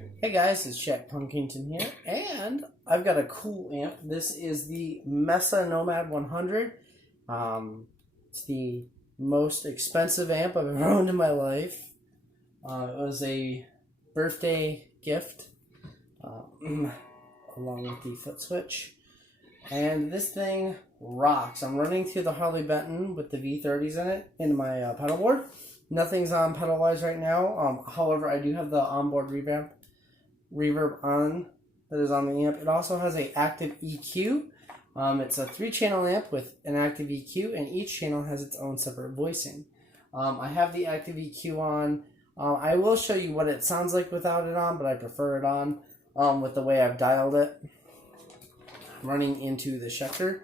Hey guys, it's Jack Punkington here, and I've got a cool amp. This is the Mesa Nomad 100. It's the most expensive amp I've ever owned in my life. It was a birthday gift, along with the foot switch. And this thing rocks. I'm running through the Harley Benton with the V30s in it, in my pedal board. Nothing's on pedal-wise right now. However, I do have the onboard reverb on that is on the amp. It also has an active EQ. It's a 3-channel amp with an active EQ, and each channel has its own separate voicing. I have the active EQ on. I will show you what it sounds like without it on, but I prefer it on with the way I've dialed it. Running into the Schecter,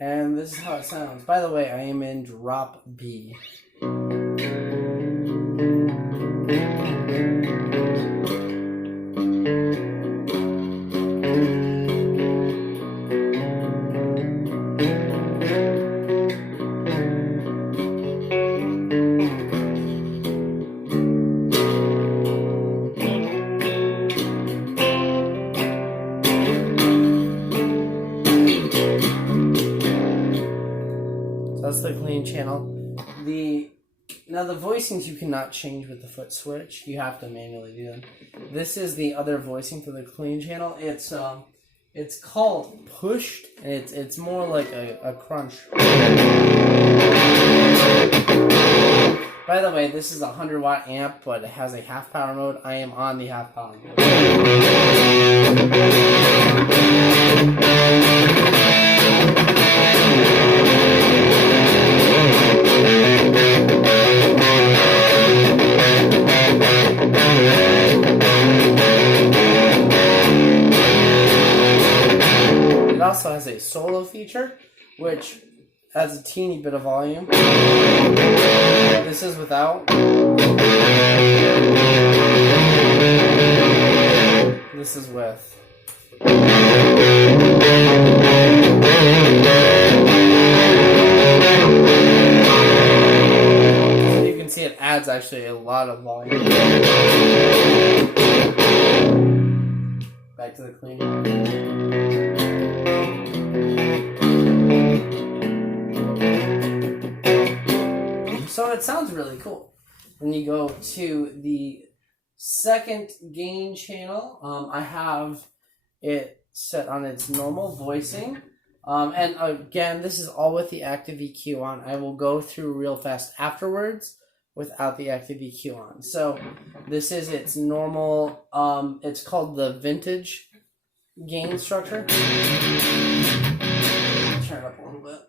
and this is how it sounds. By the way, I am in drop B. That's the clean channel. Now the voicings you cannot change with the foot switch. You have to manually do them. This is the other voicing for the clean channel. It's called pushed, and it's more like a crunch. By the way, this is a 100-watt amp, but it has a half power mode. I am on the half power mode. It also has a solo feature, which adds a teeny bit of volume. This is without. This is with. So you can see it adds actually a lot of volume. Back to the clean. So it sounds really cool. When you go to the second gain channel, I have it set on its normal voicing. And again, this is all with the active EQ on. I will go through real fast afterwards without the active EQ on. So this is its normal, it's called the vintage gain structure. Turn it up a little bit.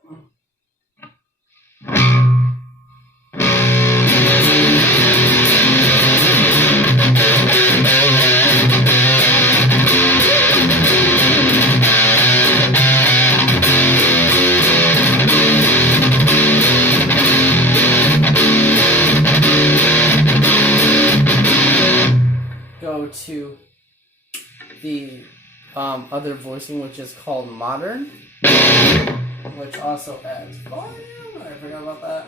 Go to the other voicing, which is called Modern, which also adds volume. I forgot about that.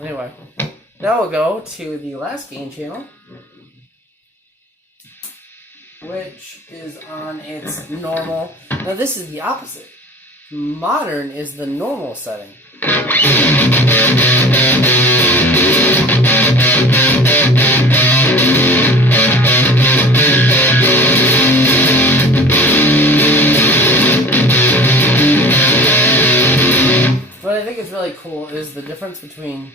Anyway, now we'll go to the last gain channel, which is on its normal. Now this is the opposite. Modern is the normal setting. What I think is really cool is the difference between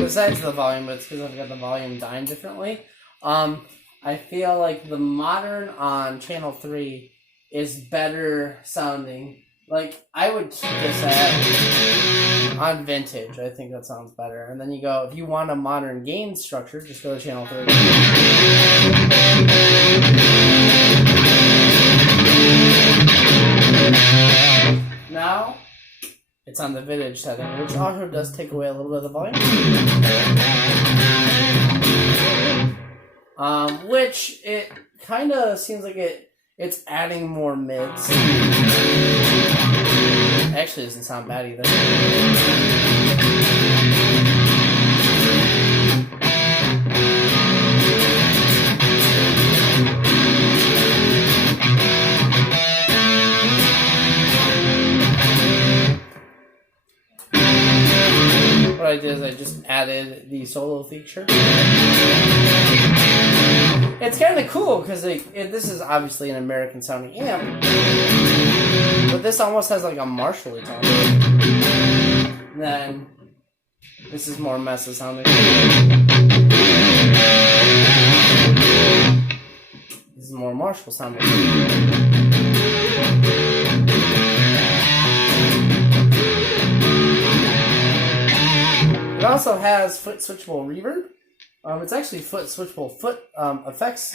besides the volume, but it's because I've got the volume dying differently. I feel like the modern on channel 3 is better sounding. Like, I would keep this at on vintage. I think that sounds better. And then you go, if you want a modern gain structure, just go to channel 3. Now, it's on the vintage setting, which also does take away a little bit of the volume. Which it kind of seems like it's adding more mids. Actually, doesn't sound bad either. What I did is I just added the solo feature. It's kind of cool because this is obviously an American sounding amp, but this almost has like a Marshall tone. Then this is more Mesa sounding. This is more Marshall sounding. It also has foot switchable reverb. It's actually foot switchable effects,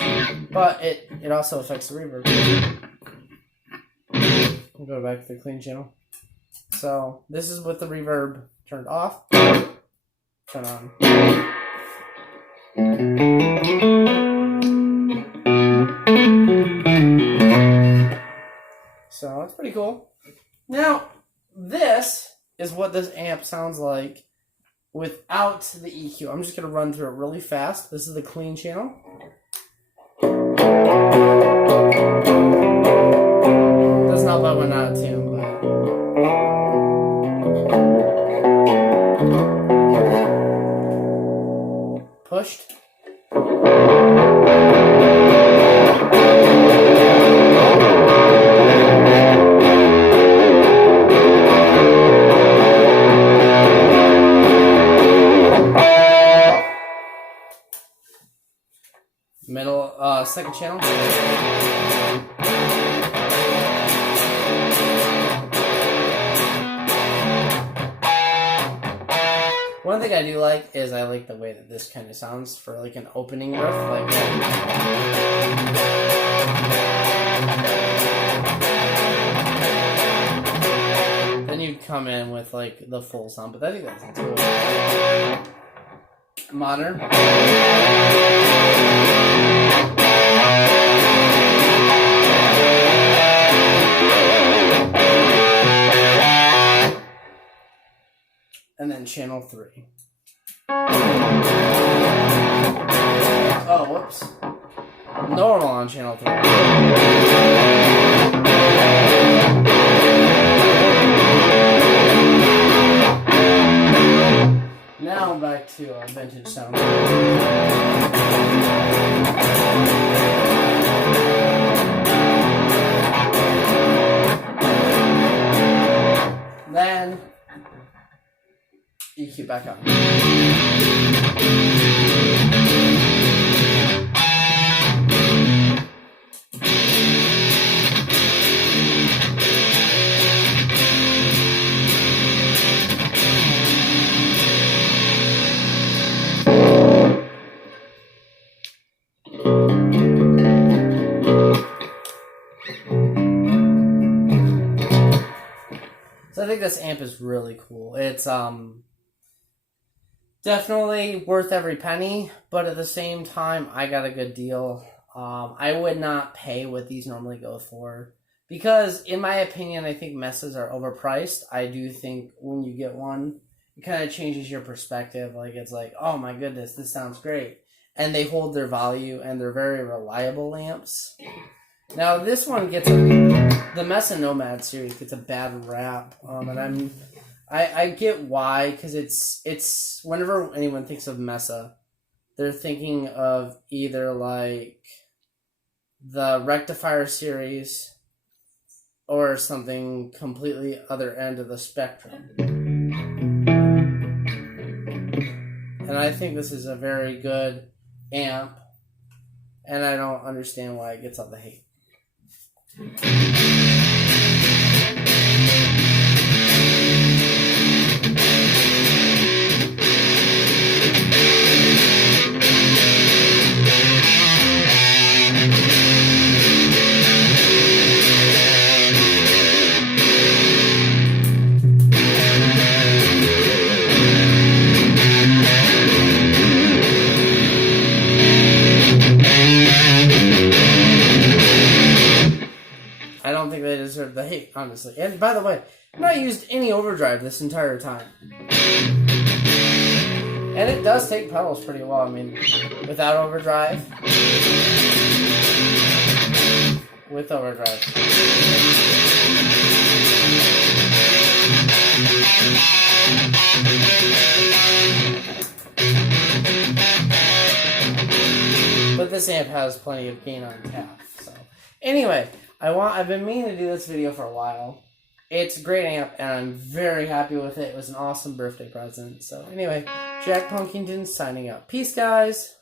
but it also affects the reverb. We'll go back to the clean channel. So this is with the reverb turned off. Turn on. So that's pretty cool. Now, this is what this amp sounds like without the EQ. I'm just going to run through it really fast. This is the clean channel. Doesn't help out when not tuned, but pushed. Middle, second channel. One thing I do like is I like the way that this kind of sounds for like an opening riff, like then you'd come in with like the full sound, but I think that sounds cool. Modern. And then channel 3. Oh, whoops. Normal on channel 3. Now back to vintage sound. Then EQ back up. So I think this amp is really cool. It's definitely worth every penny, but at the same time, I got a good deal. I would not pay what these normally go for because, in my opinion, I think Mesas are overpriced. I do think when you get one, it kind of changes your perspective. Like, it's like, oh my goodness, this sounds great. And they hold their value, and they're very reliable amps. Now, this one gets the Mesa Nomad series gets a bad rap, and I get why, because it's whenever anyone thinks of Mesa, they're thinking of either like the Rectifier series or something completely other end of the spectrum. And I think this is a very good amp. and I don't understand why it gets all the hate. I don't think they deserve the hate, honestly. And by the way, I've not used any overdrive this entire time. And it does take pedals pretty well. I mean, without overdrive, with overdrive. But this amp has plenty of gain on tap. So anyway, I've been meaning to do this video for a while. It's a great amp, and I'm very happy with it. It was an awesome birthday present. So anyway, Jack Punkington signing out. Peace, guys.